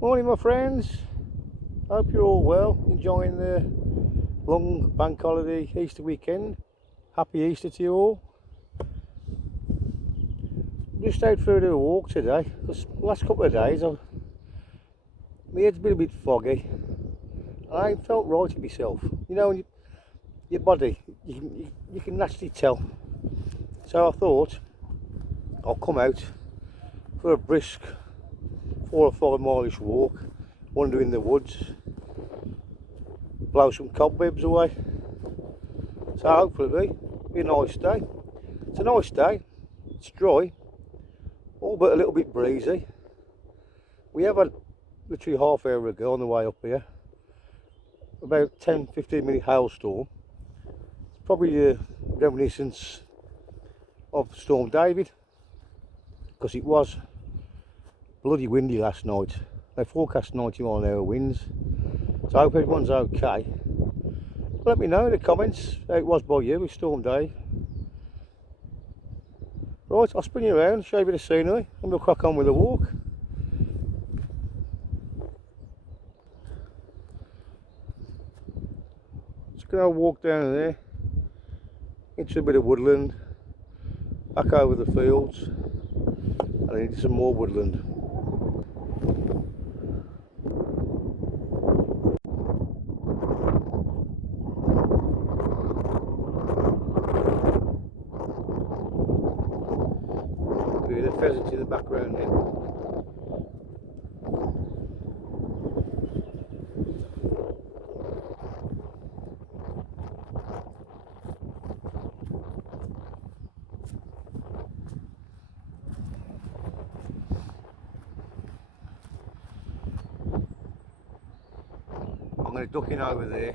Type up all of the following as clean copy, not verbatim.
Morning my friends, hope you're all well, enjoying the long bank holiday Easter weekend. Happy Easter to you all. Just out for a little walk today because the last couple of days my head's been a bit foggy and I ain't felt right to myself. You know, when your body, you can naturally tell. So I thought I'll come out for a brisk 4 or 5 mile-ish walk, wander in the woods, blow some cobwebs away. So hopefully it'll be a nice day. It's a nice day, it's dry, all but a little bit breezy. We have had literally half hour ago on the way up here, about 10-15 minute hailstorm. It's probably a reminiscence of Storm David, because it was bloody windy last night. They forecast 90-mile-an-hour winds, so I hope everyone's okay. Let me know in the comments how it was by you with Storm Dave. Right, I'll spin you around, show you a bit of scenery, and we'll crack on with the walk. Just gonna walk down there into a bit of woodland, back over the fields, and then into some more woodland. The pheasants in the background here. I'm going to duck in over there,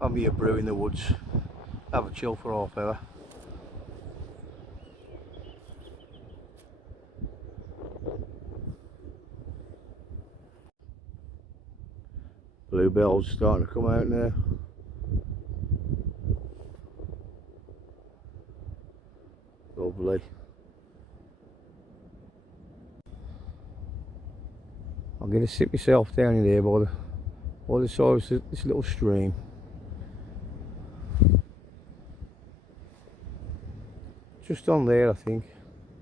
have me a brew in the woods, have a chill for half hour. Bluebells starting to come out now. Lovely. I'm going to sit myself down in there by the side of this little stream. Just on there, I think.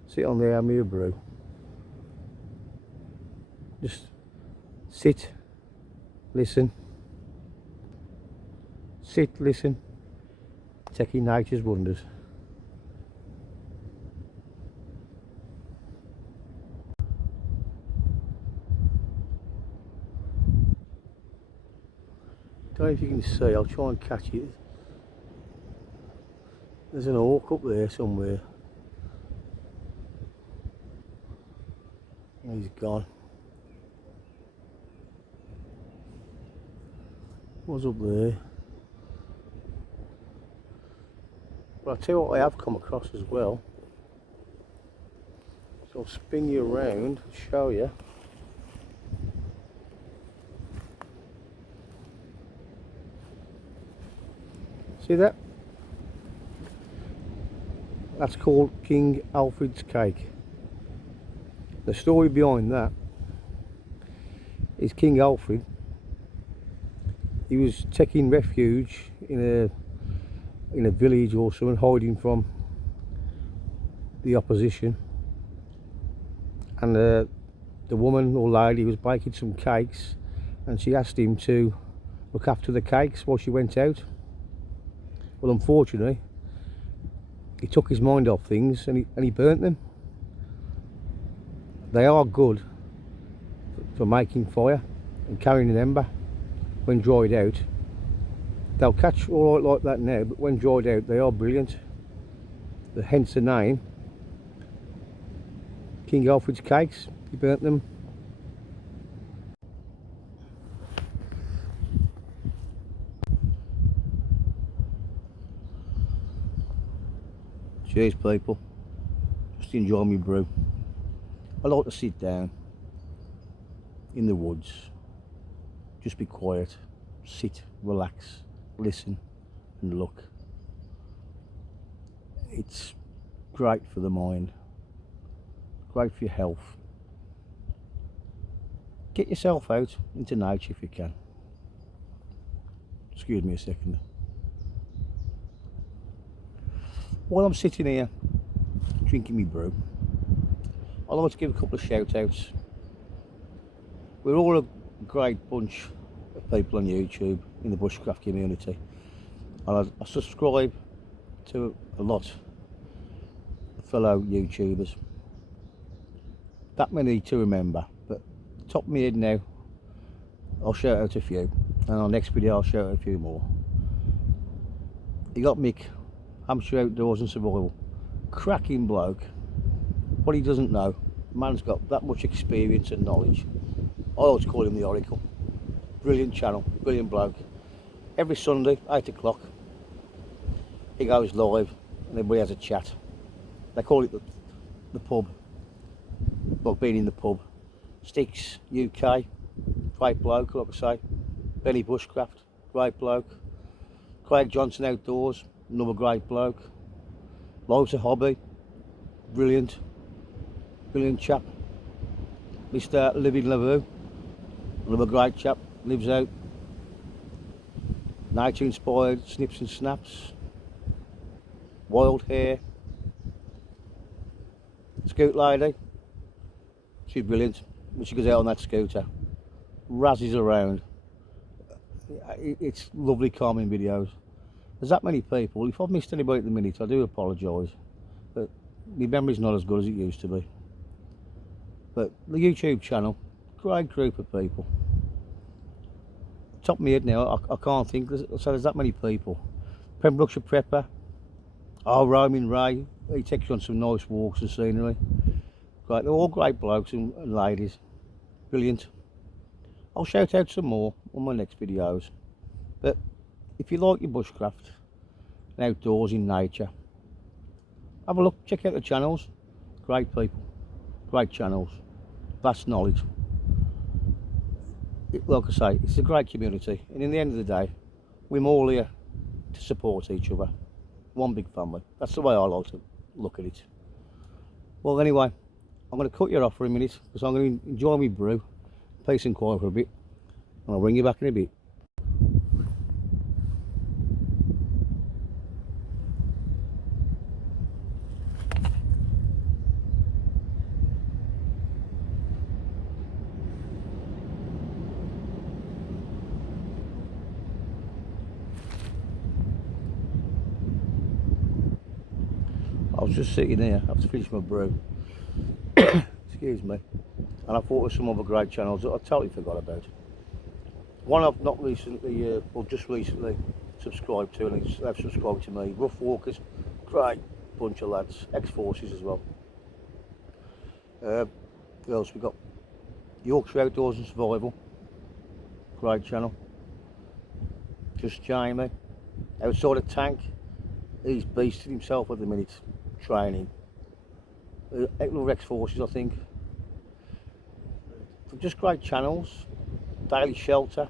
Sit on there, have me a brew. Just sit, listen. Sit, listen. Taking nature's wonders. Don't know if you can see, I'll try and catch it. There's an hawk up there somewhere. He's gone. Was up there. But I'll tell you what I have come across as well. So I'll spin you around and show you. See that? That's called King Alfred's cake. The story behind that is King Alfred, he was taking refuge in a village or something, hiding from the opposition, and the woman or lady was baking some cakes, and she asked him to look after the cakes while she went out. Well, unfortunately, he took his mind off things and he burnt them. They are good for making fire and carrying an ember when dried out. They'll catch all right like that now, but when dried out they are brilliant. Hence the name King Alfred's cakes. He burnt them. Cheers people, just enjoy my brew. I like to sit down in the woods, just be quiet, sit, relax, listen and look. It's great for the mind, great for your health. get yourself out into nature if you can. Excuse me a second. While I'm sitting here drinking me brew, I'd like to give a couple of shout outs. We're all a great bunch of people on YouTube in the bushcraft community, and I subscribe to a lot of fellow YouTubers. That many to remember, but top of my head now, I'll shout out a few, and on the next video I'll shout out a few more. You got Mick, Hampshire Outdoors and Survival, cracking bloke. What he doesn't know, man's got that much experience and knowledge. I always call him the Oracle. Brilliant channel, brilliant bloke. Every Sunday, 8 o'clock, he goes live and everybody has a chat. They call it the pub, like being in the pub. Sticks, UK, great bloke, like I say. Benny Bushcraft, great bloke. Craig Johnson Outdoors, another great bloke. Lives a hobby, brilliant chap. Mr. Living Lavoo, another great chap, lives out. Nature inspired snips and snaps. Wild hair. Scoot lady, she's brilliant when she goes out on that scooter. Razzes around. It's lovely, calming videos. There's that many people. If I've missed anybody at the minute, I do apologise, but my memory's not as good as it used to be. But the YouTube channel, great group of people. Top of my head now, I can't think, so there's that many people. Pembrokeshire Prepper, Roaming Ray, he takes you on some nice walks and scenery. Great, they're all great blokes and ladies, brilliant. I'll shout out some more on my next videos. But if you like your bushcraft and outdoors in nature, have a look, check out the channels. Great people, great channels, vast knowledge. Like I say, it's a great community, and in the end of the day, we're all here to support each other. One big family. That's the way I like to look at it. Well, anyway, I'm going to cut you off for a minute because I'm going to enjoy my brew, peace and quiet for a bit, and I'll bring you back in a bit. I was just sitting here after finishing my brew, excuse me, and I thought of some other great channels that I totally forgot about. One I've not recently, or just recently subscribed to, and they've subscribed to me, Rough Walkers, great bunch of lads, ex-forces as well. Who else we got? Yorkshire Outdoors and Survival, great channel. Just Jamie, outside a tank, he's beasted himself at the minute, training. Little ex-forces, I think. Just great channels. Daily Shelter,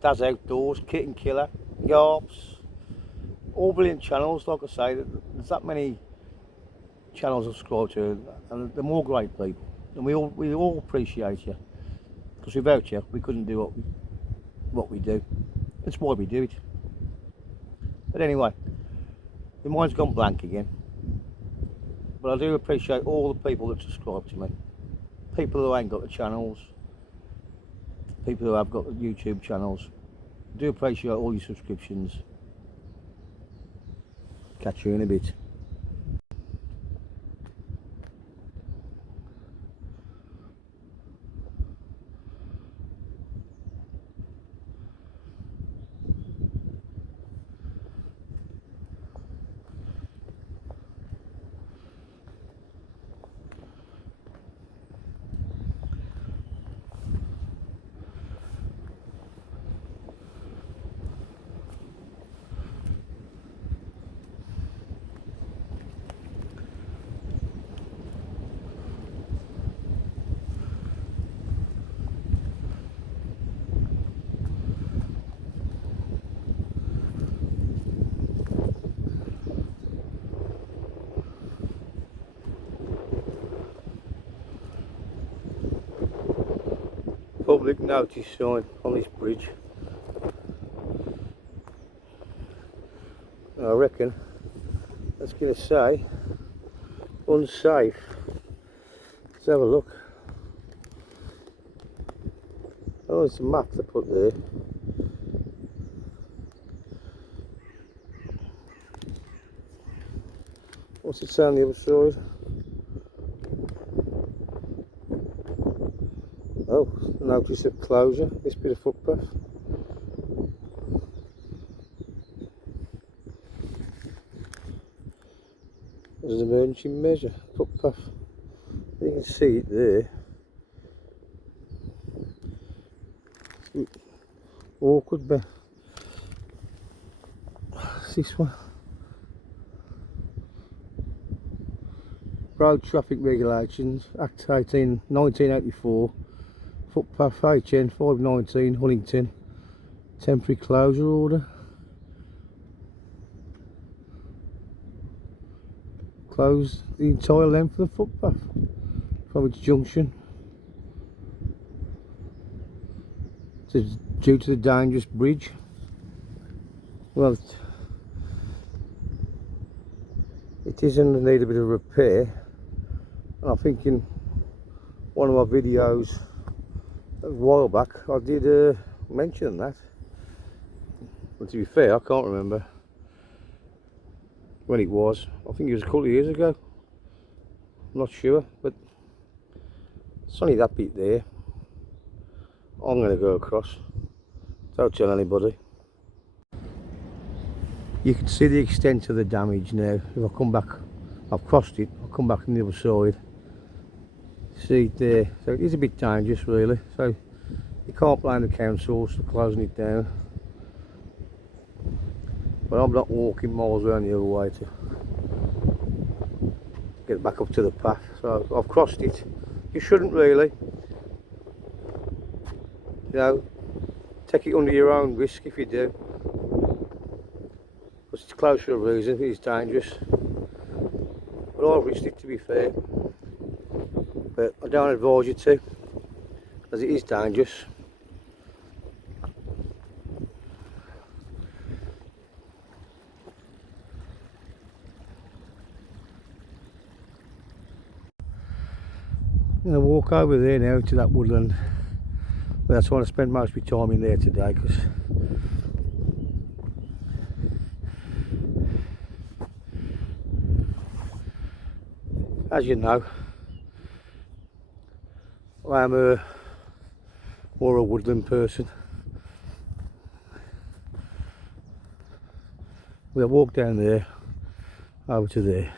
Daz Outdoors, Kit and Killer, Yarps, all brilliant channels. Like I say, there's that many channels I subscribe to, and they're more great people, and we all appreciate you, because without you we couldn't do what we do. That's why we do it. But anyway, my mind's gone blank again, but I do appreciate all the people that subscribe to me, people who ain't got the channels, people who have got the YouTube channels. I do appreciate all your subscriptions. Catch you in a bit. public notice sign on this bridge. I reckon that's going to say unsafe. Let's have a look. Oh, it's a map they put there. What's it say on the other side? Oh, notice of closure, this bit of footpath. There's an emergency measure, footpath. You can see it there. It's awkward, but it's this one. Road Traffic Regulations, Act 18, 1984, footpath HN 519, Huntington, temporary closure order. Close the entire length of the footpath from its junction due to the dangerous bridge. Well, it is in need a bit of repair, and I think in one of my videos a while back I did mention that. But to be fair, I can't remember when it was. I think it was a couple of years ago. I'm not sure, but it's only that bit there. I'm going to go across. Don't tell anybody. You can see the extent of the damage now. If I come back, I've crossed it, I'll come back on the other side. See it there. So it is a bit dangerous really. So you can't blame the councils for closing it down. But I'm not walking miles around the other way to get back up to the path. So I've crossed it. You shouldn't really, you know, take it under your own risk if you do. Because it's close for a reason, it's dangerous. But I've risked it, to be fair. But I don't advise you to, as it is dangerous. I'm going to walk over there now to that woodland. But that's why I spend most of my time in there today, because as you know, I am more a woodland person. We'll walk down there, over to there.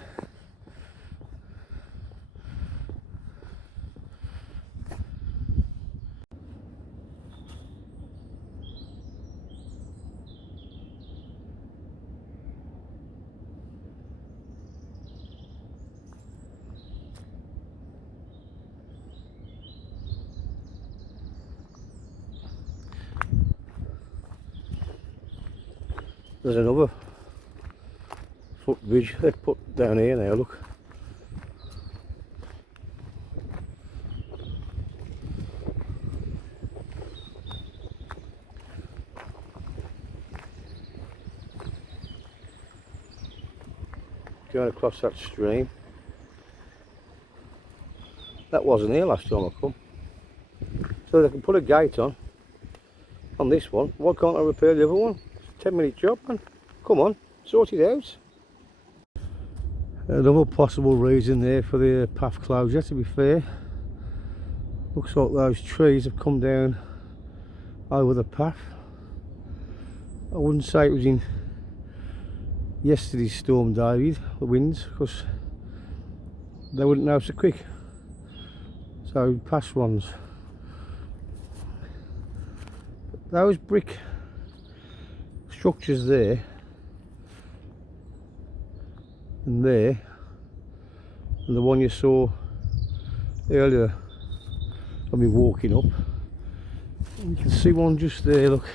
There's another footbridge they've put down here now, look. Going across that stream. That wasn't here last time I come. So they can put a gate on this one. Why can't I repair the other one? 10-minute job, man. Come on, sort it out. Another possible reason there for the path closure, to be fair. Looks like those trees have come down over the path. I wouldn't say it was in yesterday's storm, David, the winds, because they wouldn't know so quick. So past ones. Those brick structures there and there, and the one you saw earlier of me walking up, and you can see one just there, look.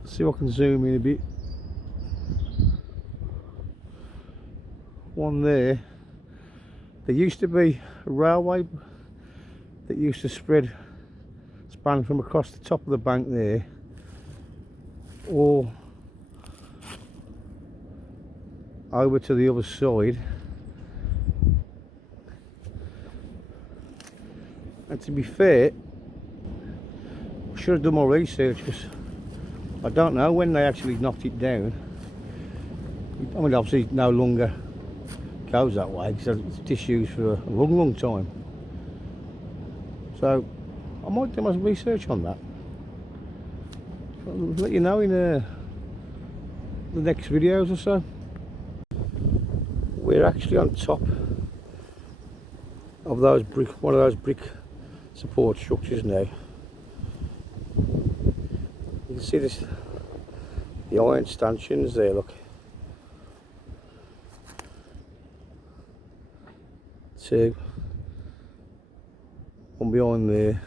Let's see if I can zoom in a bit. One there. There used to be a railway that used to spread span from across the top of the bank there, or over to the other side. And to be fair, I should have done more research, because I don't know when they actually knocked it down. I mean, obviously it no longer goes that way, because it's disused for a long time. So I might do my research on that. I'll let you know in the next videos or so. We're actually on top of one of those brick support structures now. You can see the iron stanchions there, look. Two. One behind there.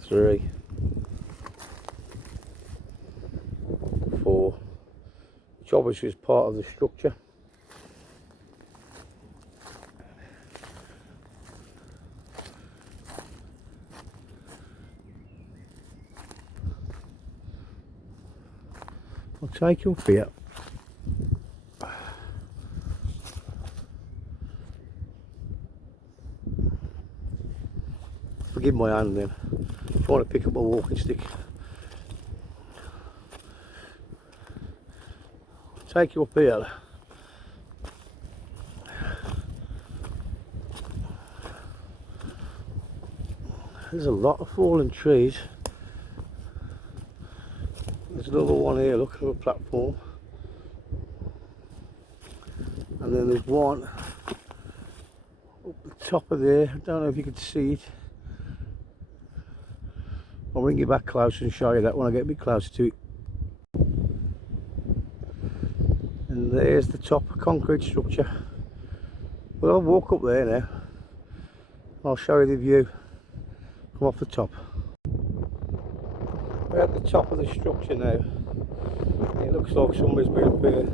Three. Four. Which obviously is part of the structure. I'll take you up here. Forgive my hand then. I'm trying to pick up a walking stick. Take you up here. There's a lot of fallen trees. There's another one here, look, at a platform. And then there's one up the top of there. I don't know if you can see it. I'll bring you back closer and show you that when I get a bit closer to it. And there's the top concrete structure. Well, I'll walk up there now. I'll show you the view from off the top. We're at the top of the structure now. It looks like somebody's been up here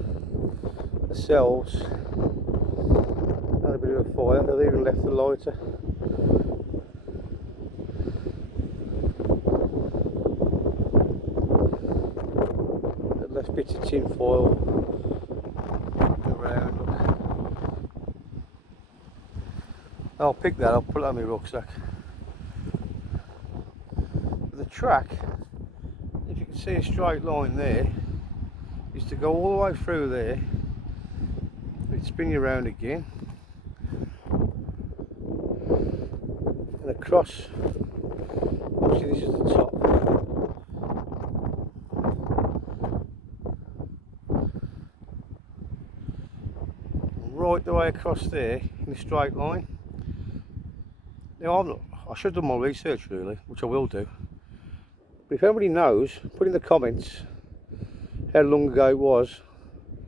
themselves. Had a bit of a fire. They've even left the lighter. They've left bits of tin foil around. I'll pick that up, put that in my rucksack. But the track, if you can see a straight line there, is to go all the way through there, it'd spin you around again, and across. Obviously this is the top. Right the way across there in a straight line. Now I should have done my research really, which I will do. But if anybody knows, put in the comments how long ago it was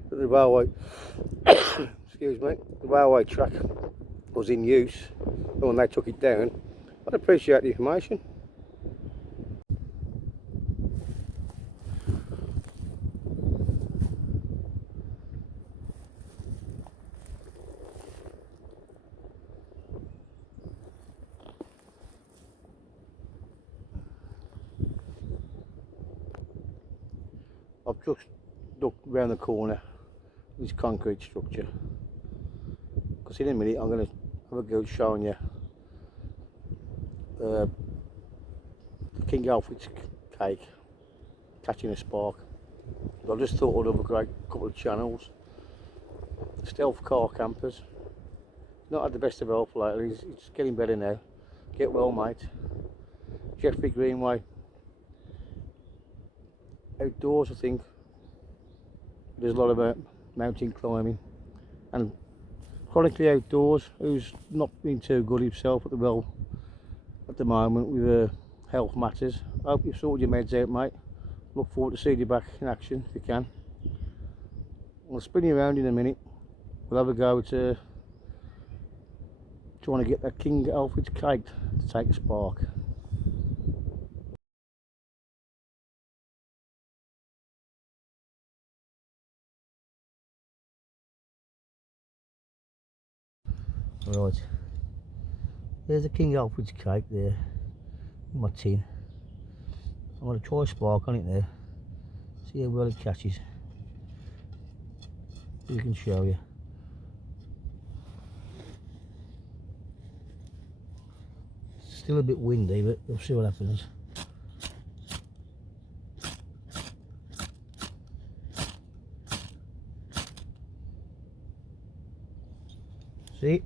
that the railway excuse me, the railway track was in use and when they took it down. I'd appreciate the information. I've just looked round the corner of this concrete structure, because in a minute I'm going to have a go showing you the King Alfred's cake catching a spark. But I just thought I'd have a great couple of channels. Stealth car campers. Not had the best of health lately, it's getting better now. Get well mate. Jeffrey Greenway. Outdoors, I think there's a lot of mountain climbing, and chronically outdoors, who's not been too good himself at the moment with health matters. I hope you've sorted your meds out mate. Look forward to seeing you back in action if you can. I'll spin you around in a minute. We'll have a go at trying to get that King Alfred's cake to take a spark. Right, there's a King Alfred's cake there in my tin. I'm going to try a spark on it there, see how well it catches. We can show you. Still a bit windy, but we'll see what happens. See?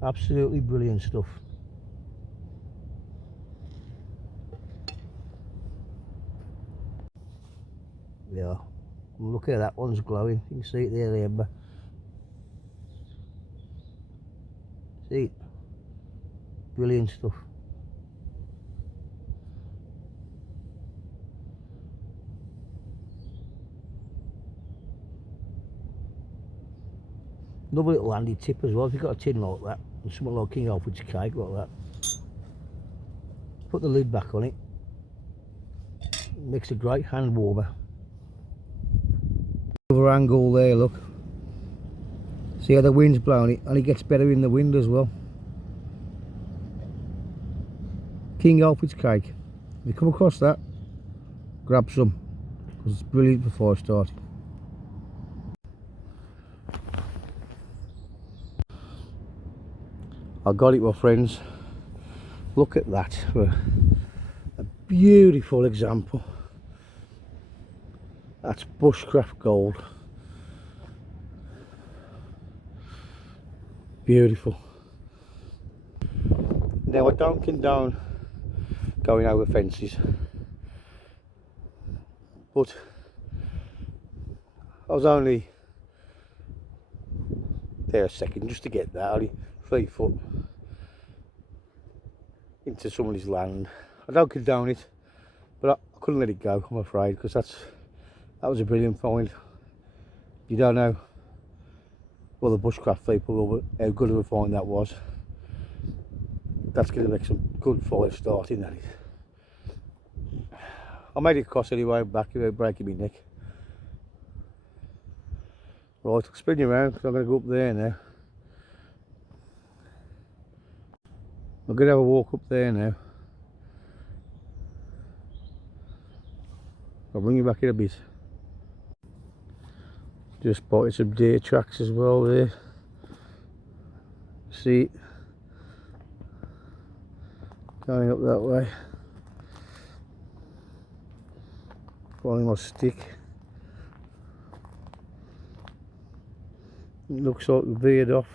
Absolutely brilliant stuff. Yeah, look at that one's glowing. You can see it there, the ember. See it? Brilliant stuff. Another little handy tip as well, if you've got a tin like that, and something like King Alfred's cake like that, put the lid back on it. It makes a great hand warmer. Other angle there, look. See how the wind's blowing it, and it gets better in the wind as well. King Alfred's cake. If you come across that, grab some, because it's brilliant before I start. I got it, my friends. Look at that. A beautiful example. That's bushcraft gold. Beautiful. Now I don't condone going over fences, but I was only there a second just to get that, only 3 foot into somebody's land. I don't condone it, but I couldn't let it go, I'm afraid, because that was a brilliant find. You don't know, well, the bushcraft people, how good of a find that was. That's going to make some good fire starting, that is. I made it across anyway, back without breaking my neck. Right, I'll spin you around because I'm going to go up there now. I'm going to have a walk up there now. I'll bring you back in a bit. Just spotted some deer tracks as well there. See it? Going up that way. Finding my stick. It looks like we veered off.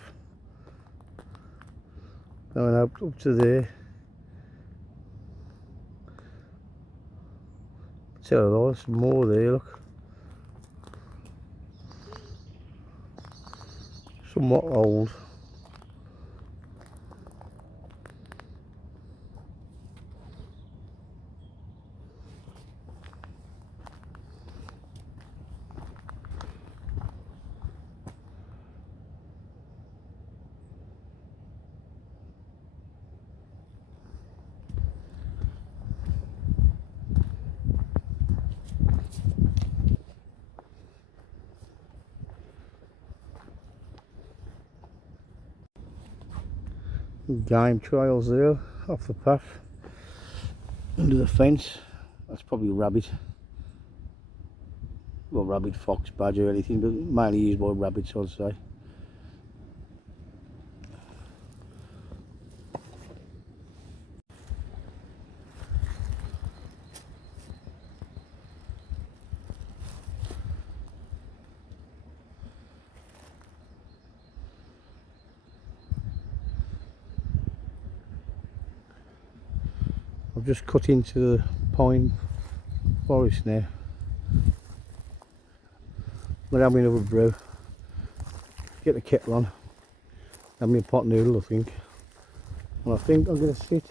Going up to there. Tell a lie, some more there, look. Somewhat old. Game trails there off the path under the fence. That's probably a rabbit. Well, rabbit, fox, badger, anything, but mainly used by rabbits, I'd say. I've just cut into the pine forest now. I'm having another brew. Get the kettle on. Have me a pot noodle, I think. And I think I'm going to sit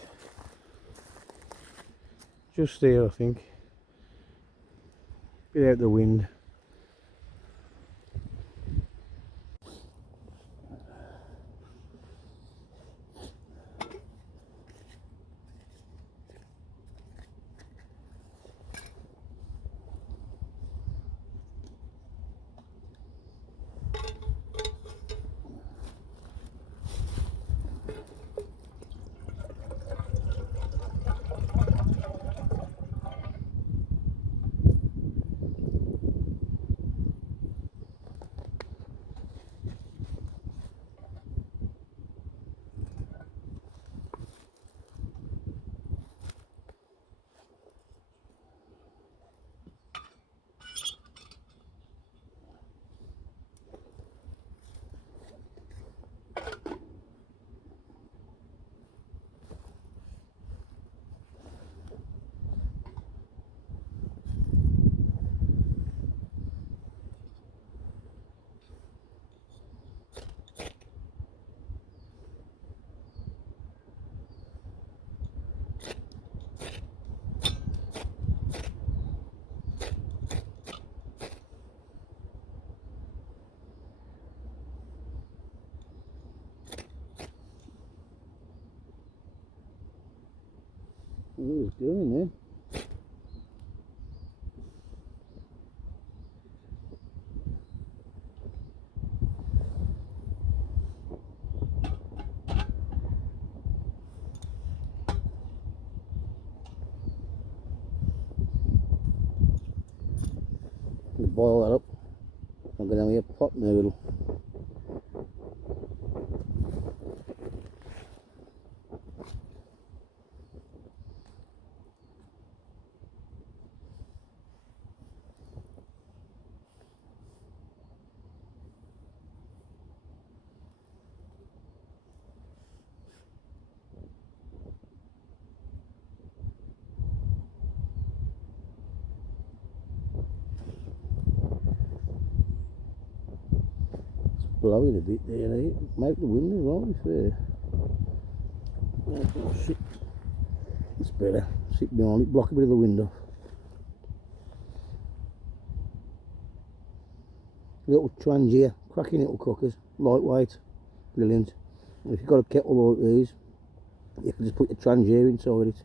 just there, I think. Get out the wind. What it's doing there. I'm going to boil that up. I'm going to have a pot noodle. Blowing a bit there, eh? Make the wind as well, it's fair. Oh, shit. It's better. Sit behind it, block a bit of the window. Little Trangier, cracking little cookers, lightweight, brilliant. And if you've got a kettle like these, you can just put your Trangier inside it.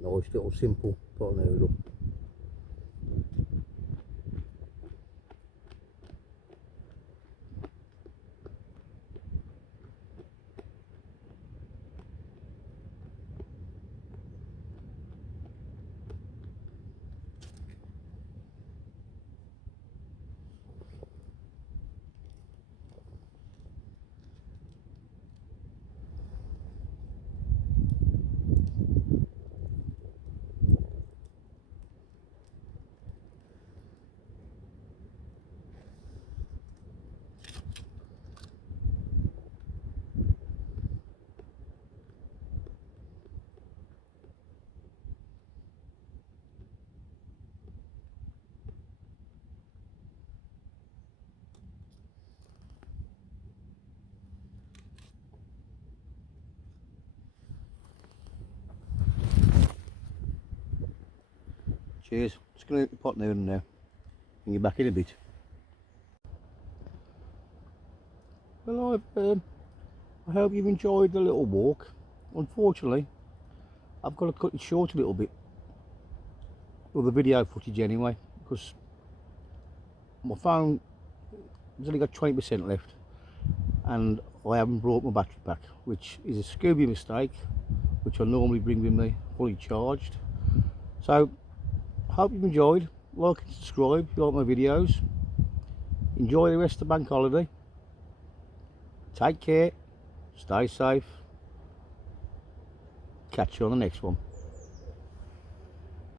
Nice little simple pot noodle. Cheers. Just going to eat the pot noodle now. And you're back in a bit. Well, I hope you've enjoyed the little walk. Unfortunately, I've got to cut it short a little bit. Well, the video footage anyway, because my phone has only got 20% left and I haven't brought my battery back, which is a Scooby mistake, which I normally bring with me fully charged. So, hope you've enjoyed. Like and subscribe if you like my videos. Enjoy the rest of the bank holiday. Take care. Stay safe. Catch you on the next one.